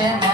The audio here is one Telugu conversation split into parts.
Yeah.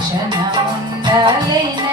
క్షణముండలేన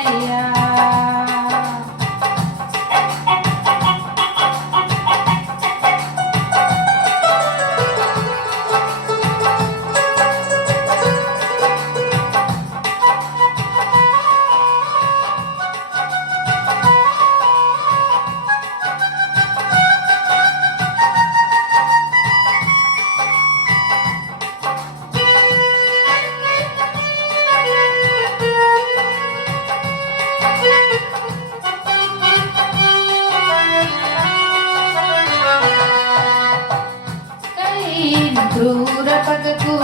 దూర పగకు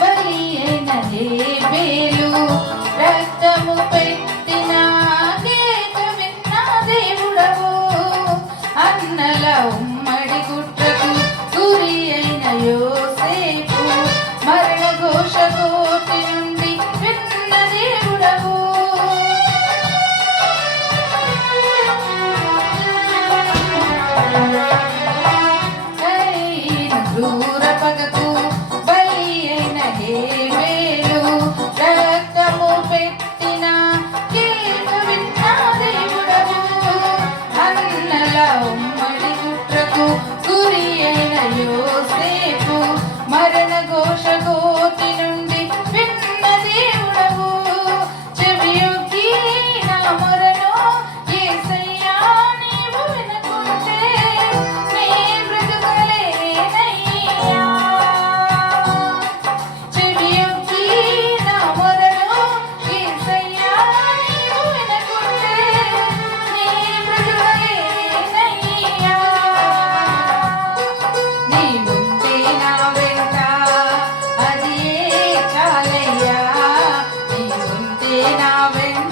బలి అయిన హేబేలు రక్తము పెట్టిన గీత విన్న దేవుడవు. అన్నల ఉమ్మడి గుట్ట కురియన యోసేపు మరణ ఘోష కోటి నుండి విన్న దేవుడవు. చెవియొగ్గి నా మొరను ఏసై na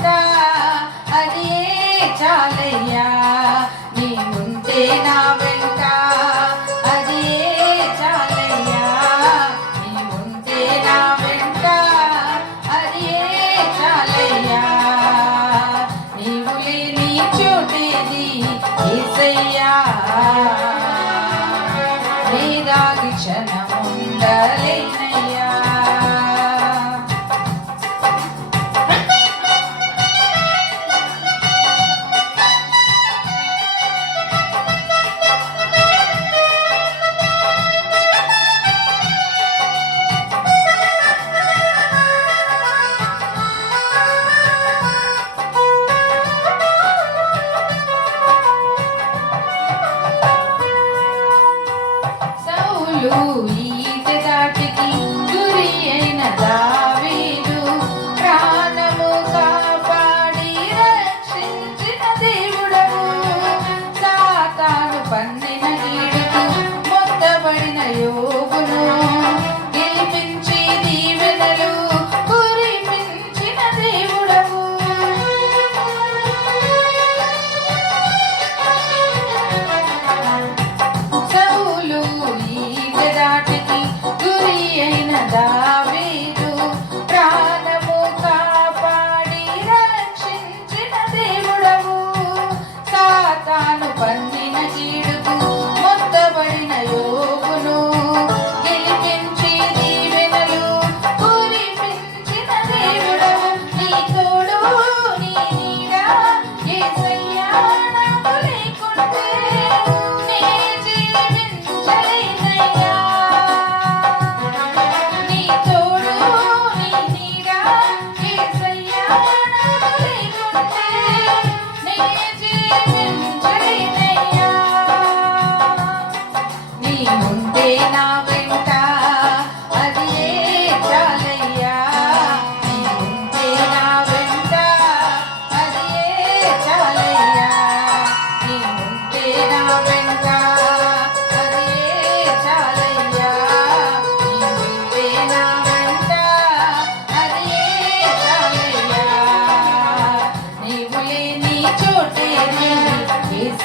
Oh.